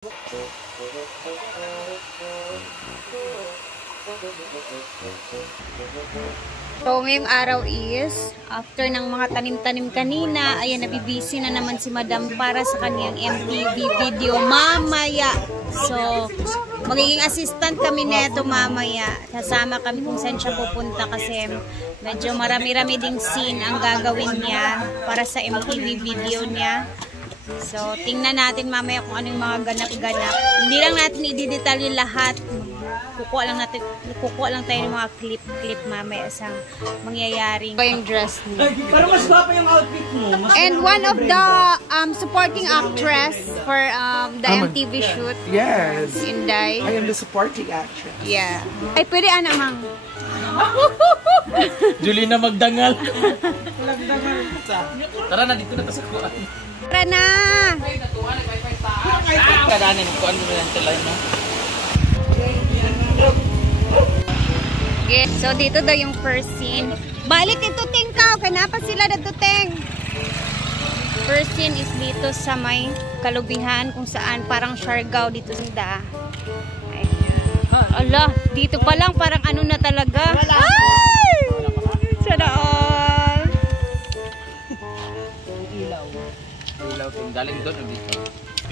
So, ngayong araw is, after ng mga tanim-tanim kanina, ayan, nabibisi na naman si Madam para sa kaniyang MTV video mamaya. So, magiging assistant kami neto mamaya. Kasama kami kung saan siya pupunta kasi medyo marami-rami ding scene ang gagawin niya para sa MTV video niya. So, tingnan natin mamaya kung ano yung mga ganap-ganap. Hindi lang natin i-detalye lahat. Kukuha lang tayo ng mga clip mamaya sa mangyayaring yung dress niya. Pero mas guwapo yung outfit mo. And one of the supporting actress for the MTV shoot. Yes. Inday. I am the supporting actress. Yeah. Ay, pwede mang. Julie na magdangal. Tara na, dito na sa kuan. Tara na! Kadanin ko ano na lang sila, no? Okay, so dito daw yung first scene. Balik ito ting ka, kanapa sila datuteng. First scene is dito sa may Kalubihan kung saan parang Siargao dito sa ay. Ala, dito pa lang parang ano na talaga. Ay! Sana all. Ilaw ting galing doon dito.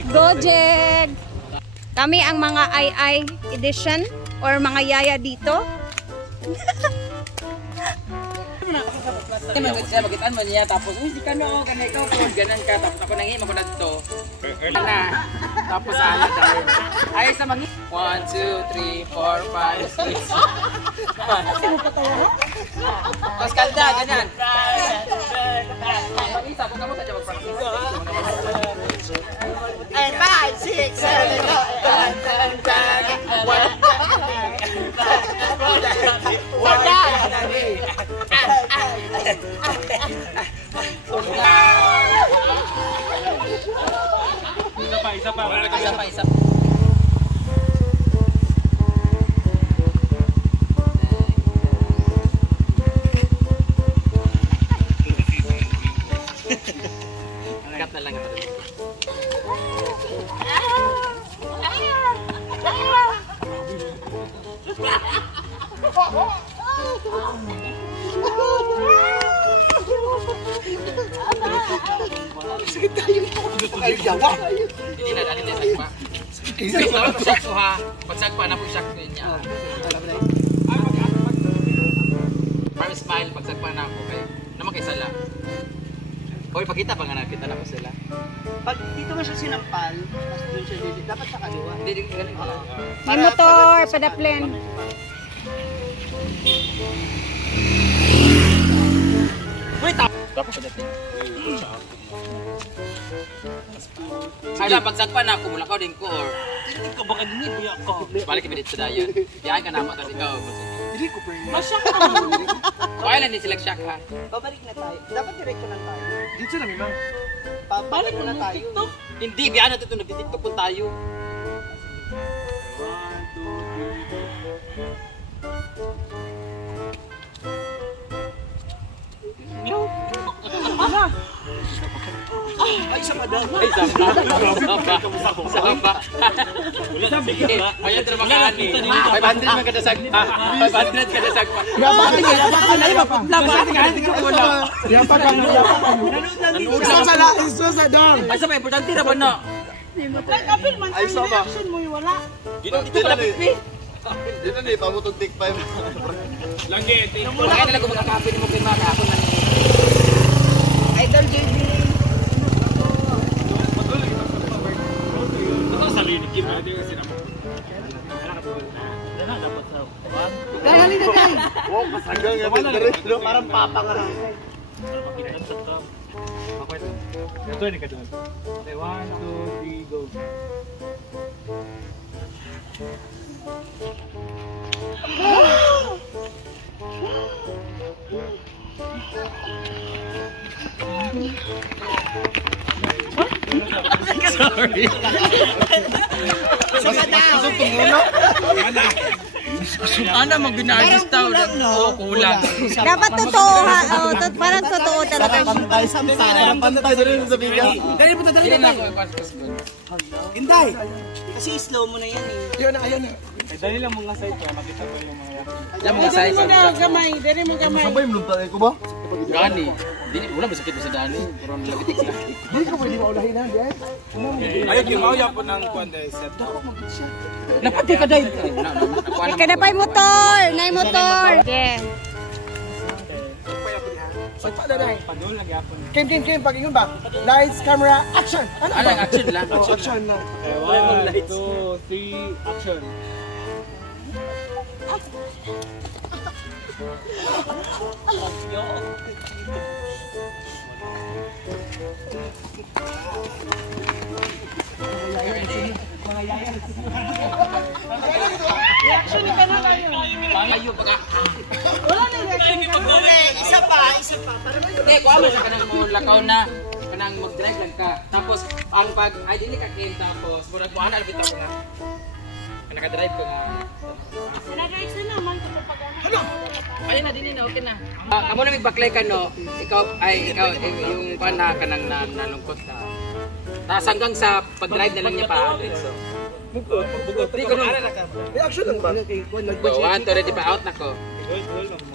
Gojek. Kami ang mga II edition or mga yaya dito. Magitan mo niya tapos hindi ka no ganito ikaw ganan ka tapos ako nangihim ako dito na tapos ano dahil ay sa mag 1 2 3 4 5 6 tapos kalda ganyan isa po kamo sa jawab practice and 5 6 7 isa pa. Cut na lang ito. Sakit tayo. Ay, jawa. Hindi na dali na sagpa. Pagsagpa na po siya niya. Para smile pagsagpa na ako kay naman kay sala. Oy, pakita pa nga nakita na po sila. Pag dito nga siya sinampal, tapos doon siya dito, dapat sa kaliwa. Hindi ganun pala. May motor, padaplen. Wait, tapos sa dating. Ay, pagsagpa na ako mula ka din ko or hindi ka baka dinit biya ko. Balik kami dito sa dayon. Diyan ka naman tapos ikaw. Hindi ko pa rin. Masyak ka naman. Kaya lang din sila syak ha. Babalik na tayo. Dapat diretso lang tayo. Dito na mima. Babalik na tayo. Hindi, biya na ito. Nagtitiktok po tayo. Ay, sa madam. Ay, sapa. Ayan, termakaan ni. 500 man kada sagpa. 500 kada sagpa. Yapakan Iso sa dam. Ay, sa importante na ba na? Kapil man ang reaction mo yung wala. Dito ka lapit. Dito ni pamutog tik 5. Lagi ito. Kaya talaga magkakapin mo kay Mara ako man. Idol JB. Kaya halika tayo. Wow, masanggang nga dito. Parang papa nga. Ito ni ka doon. 1 2 3 go. Sorry. Masuk tumulo. Ano mag binartist daw? Oo, kulang. Dapat totoo ha. Oh, parang totoo talaga. Pantay rin sa bigas. Dali po, dali Hindi na. na ako i-pass. Inday! Kasi slow mo na yan eh. Ayun na, ayun na. Dali mo gamay. Sabay mo lumpay ko ba? Gani. Dili wala masakit mo sa dani. Pero lagitik sa. Hindi ko pwede maulahin na, Dad. Ayaw yung mauya po ng kuwan dahil set. Napati ka dai. Ika na pa'y motor. Nay motor. Okay. Sagpa na, Day. Kim, pag-ingon ba? Lights, camera, action! Ano Ano ba? action lang. Oh, action na. 1, 2, 3, action. Ayo pag. Isa pa. Hindi, kuha mo sa kanang mo lakaw na kanang mag-drive lang ka. Tapos ang pag ay dili ka kim tapos murag mo ana bitaw nga. Naka-drive ko nga. Nag-drive na naman kapag Ayun na dili na okay na. Kamo na magbaklay ka no. Ikaw yung kuan na kanang nalungkot ka. Tapos hanggang sa pag-drive na lang niya pa. So, Bugot. Di ko nung Reaction lang ba? go, one, two, ready pa out na ko.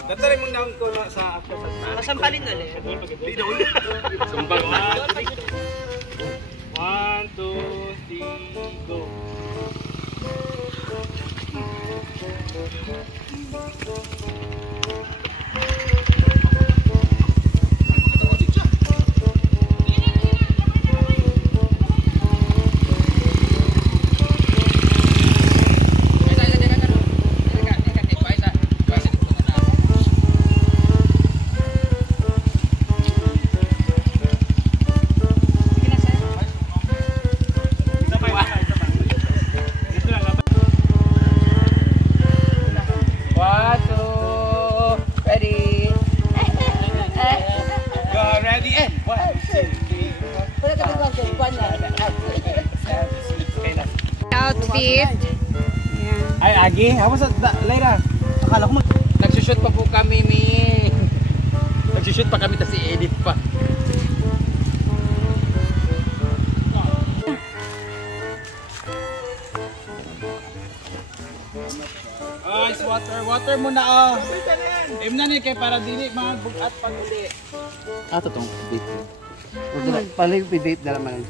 Datarin mo down ko sa after sa Masampalin na lang. Sumbag na. 1, 2, 3, go. outfit. Yeah. Ay, Agi, ako sa Lyra. Akala ko Nagsushoot pa po kami, mi. Nagsushoot pa kami, tapos i-edit pa. ice water muna oh. Imna ni kay para dili mga bugat pag uli. Totong date. Palay date na naman.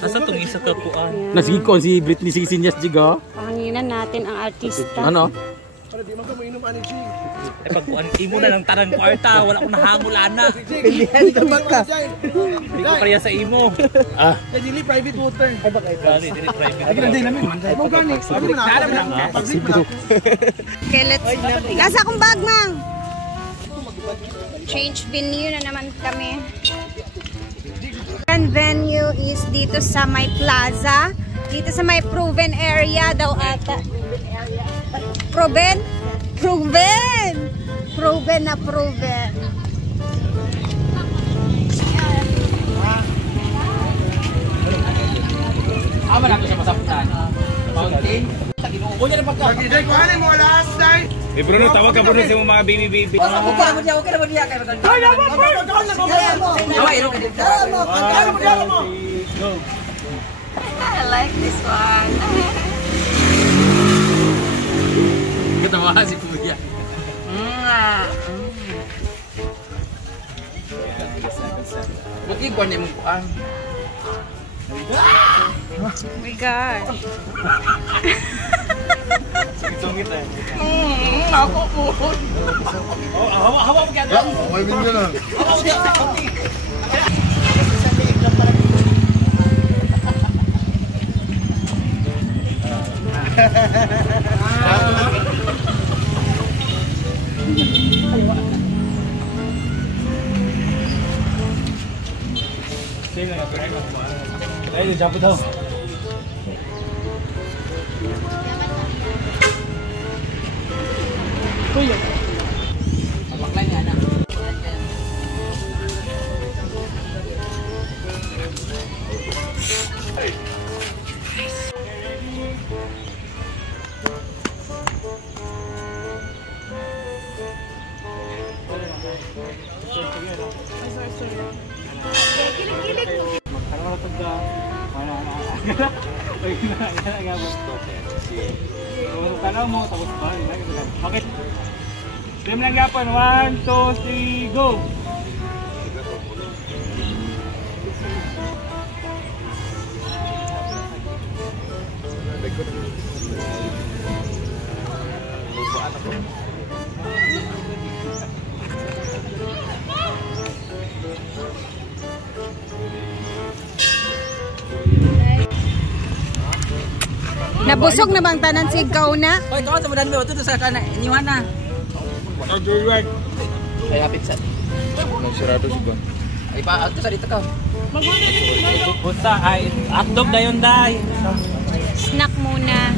Asa tong isa ka puan? Nasigikon si Britney Sisinyas jiga. Panginan natin ang artista. Ano? Para di man ka mainom ani G. Ay pag puan imo na lang tarang kwarta, wala ko nahangulana. Hindi ka baka. Hindi ko pareha sa imo. Dili private water. Ay baka Gani dili private. Ay gani namin. Mo gani. Sabi mo na. Okay, let's... Nasa akong bag, mang! Change venue na naman kami. And venue is dito sa may plaza. Dito sa may proven area daw ata. Proven? Proven! Proven na proven. Ama na to siya masaputan. Fountain. Ginuubo niya ng pagka. Dai ko ani mo last night. Eh Bruno, tawag ka Bruno sa mga baby. Okay na mo diya kay maganda. Ay, naman po. Awa, iro ka din. Go. I like this one. Katawa si Kuya. Bukid ko ni mong kuan. Oh my God. Sungit eh. Ako po. Hawa mo kaya. May binyo na. Ay, jump daw. Kuya. Bakla niya na. Tanaw mo, tapos ba? Okay. Team lang gapon. 1, 2, 3, go! Nabusog na bang tanan si ikaw na? Hoy, kawan sa mudan mo. Ito sa kana. Iniwan na. Ay, apit sa. Nagsirado siya ba? Ay, pa. Ito sa dito ka. Pusta, ay, hotdog na yun, day. Snack muna.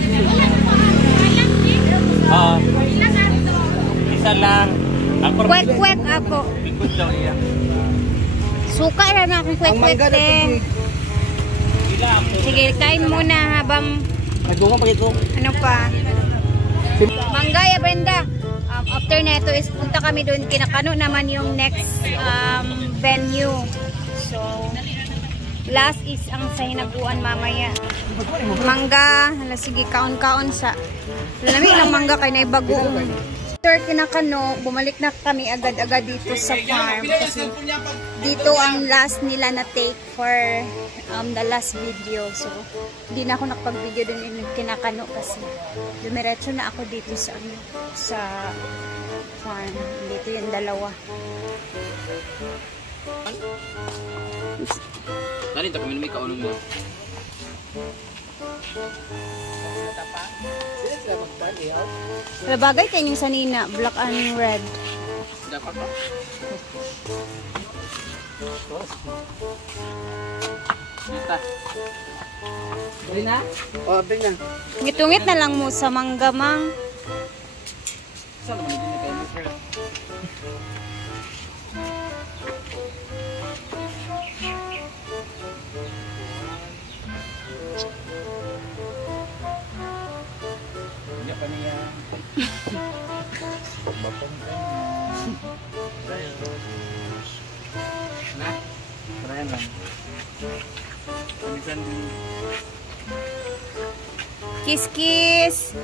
Isa lang. Kwek-kwek ako. Bigod daw iya. Suka na akong kwek-kwek din. Sige, kain muna habang ano pa. Mangga ya Brenda. After na ito is punta kami doon. Kinakano naman yung next venue. So, last is ang sa hinaguan mamaya. Mangga. Hala, sige, kaon-kaon sa. Lamig lang mangga kay na ibagoong. After kinakano, bumalik na kami agad-agad dito sa farm. Kasi dito ang last nila na take for the last video. So, hindi na ako nakapag-video din kinakano kasi dumiretso na ako dito sa farm. Dito yung dalawa. Dali, ito kami may kaunong mo. Bagay kayo yung sanina, black and red. Dapat pa. Dita. Dali na? O, abing na. Ngitungit na lang mo sa manggamang. Saan naman hindi na kayo mo? Hindi pa niya. Na? Parayan lang. Kamisan din. Kiss kiss.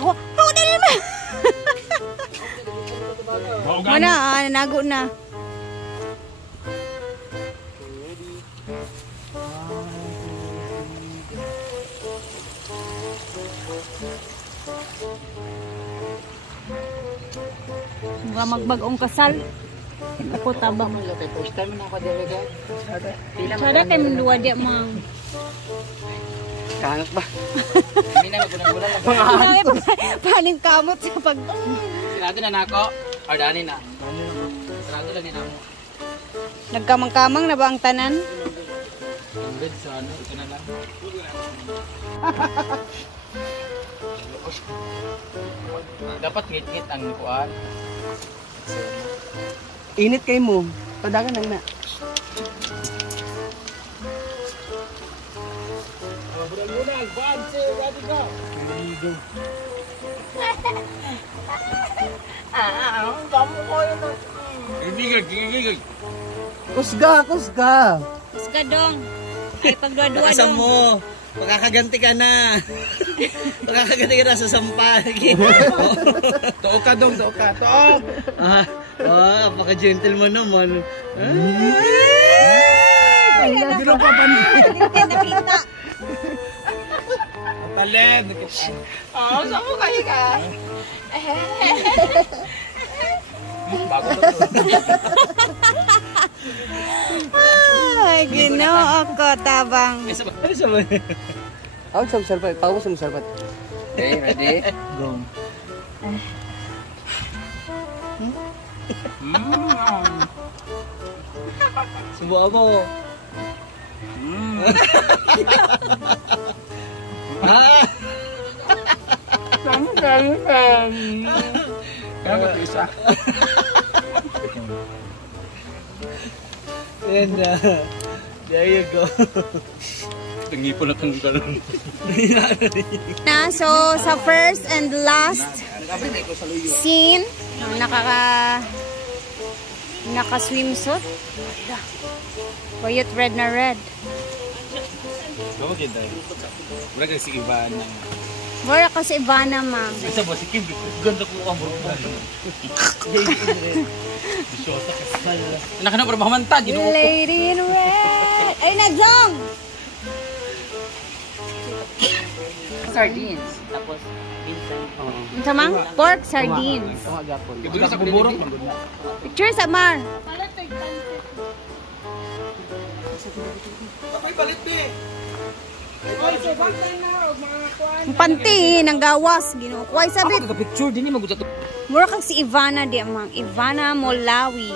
Oh, dali naman. Mana, nago na. Mga magbagong kasal. Ako tabang. First time na ako delegat. Sada kayo muluwa di mga. Kangas ba? Hindi na magbulan-bulan lang. Paning kamot sa pag... Sinado na nako. Or dani na. Sinado lang din ako. Nagkamang-kamang na ba ang tanan? Good sa ano. Ito na lang. Dapat ngit-ngit ang kuan. Init kayo mo. Padagan lang na. Kusga, kusga. Kusga dong. Ay pagdua-dua Nakasam dong. mo. Makakaganti ka na. Makakaganti ka na sa sampal. Tuo ka dong, tuo ka. Tuo! Apaka-gentle mo naman. Biro pa pa niya. Hindi nakita. Talent. Oh, saan mo kayo ka? Bago na Ay, ginoo ko tabang. Ako sa salpat. Pawag sa salpat. Okay, ready? Go. Subukan mo. Kaya mo ito isa. And there you go. Tingi po na kang galon. Na, so sa first and last scene, Naka-swimsuit. Bayot red na red. Bawa kita. Wala kasi si Ivana. Wala ka si Ivana, ma'am. Isa ba si Kim? Ganda ko ang buruk. Bisyosa kasal. Anak na para mahamantad. Lady in red. Ay, nagzong! Sardines. Tapos, minsan. Ang samang? Pork sardines. Ito sa buburok. Picture sa Mar. Ako'y palit be. Oy, so back na mga kuan. Ang panty, nang gawas. Ginukuhay sabit. Ako picture din ni magulat. Mura kang si Ivana di amang. Ivana Molawi.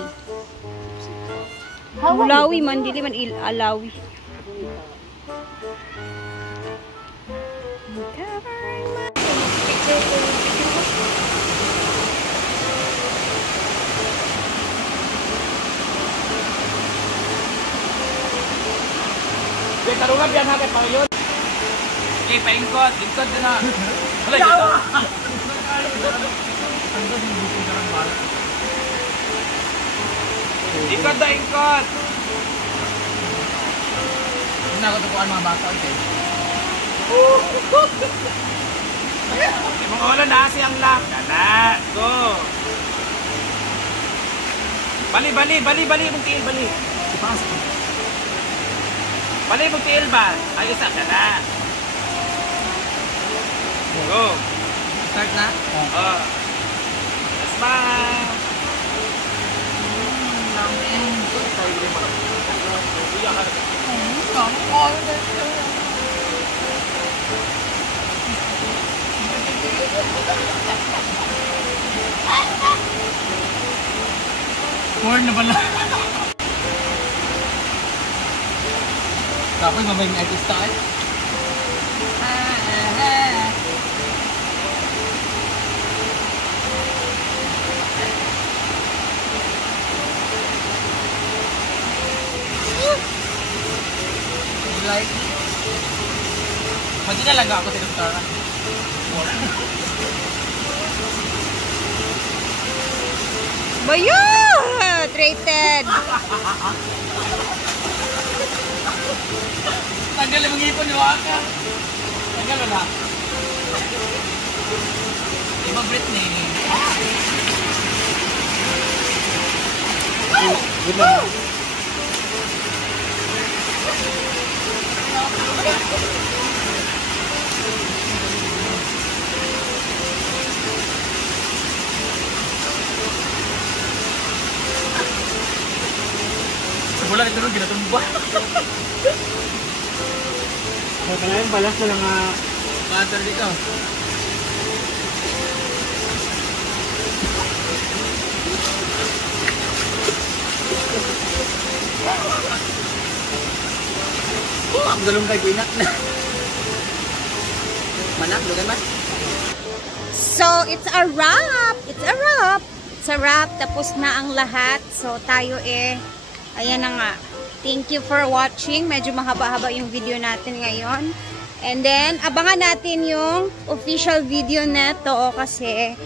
Molawi man, dili man Alawi. Wait, tarungan yan ha, kay Paulyon. Okay, paingkot. Lingkod din na. Wala dito. Ingkod na, ingkod. Hindi na ako tupuan mga bata. Okay. Mga wala na siyang lap. Dala. Go. Bali. Mong tiil, bali. Bali, mong tiil ba? Ay, isa ka na. Go. Start na? Oh. Smile. Porn na pala. Tapos mamayang artista eh. Like, pwede na lang ako sa doktor. Bayot! Rated! Tanggal yung ngipon yung waka. Tanggal mo na. Iba Britney. Sebulan itu ginatumba. Kailangan balas na lang Master dito. Ang galong kay Pinak na. Manak, lugan ba? So, it's a wrap! It's a wrap! It's a wrap. Tapos na ang lahat. So, tayo ayan na nga. Thank you for watching. Medyo mahaba-haba yung video natin ngayon. And then, abangan natin yung official video neto kasi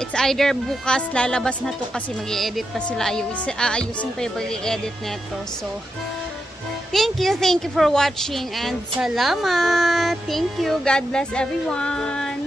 it's either bukas lalabas na to kasi mag-i-edit pa sila. Aayusin pa yung mag-i-edit neto. So, thank you for watching and salamat! Thank you. God bless everyone!